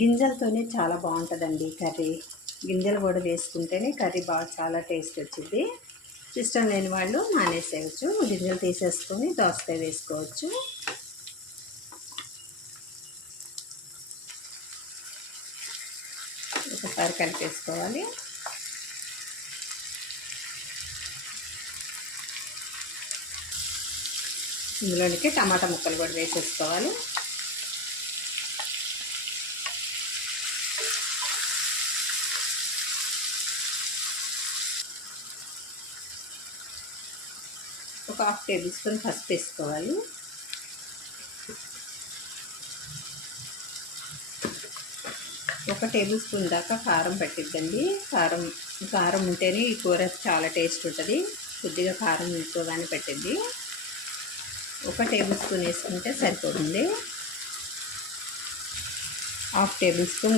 గింజలతోనే చాలా బాగుంటుందండి కర్రీ. గింజలు కూడా వేసుకుంటేనే కర్రీ చాలా టేస్ట్ వచ్చింది. ఇష్టం లేని వాళ్ళు మానేసేయచ్చు. గింజలు తీసేసుకొని దోసకాయ వేసుకోవచ్చు. ఒకసారి కలిపేసుకోవాలి. ఇందులోనికి టమాటా ముక్కలు కూడా వేసేసుకోవాలి. ఒక 1/2 టేబుల్ స్పూన్ పసుపు వేసుకోవాలి. ఒక టేబుల్ స్పూన్ దాకా కారం పట్టిద్దండి. కారం ఉంటేనే ఈ కూర చాలా టేస్ట్ ఉంటుంది. కొద్దిగా కారం ఎక్కువగానే పట్టిద్ది. ఒక టేబుల్ స్పూన్ వేసుకుంటే సరిపోతుంది. 1/2 టేబుల్ స్పూన్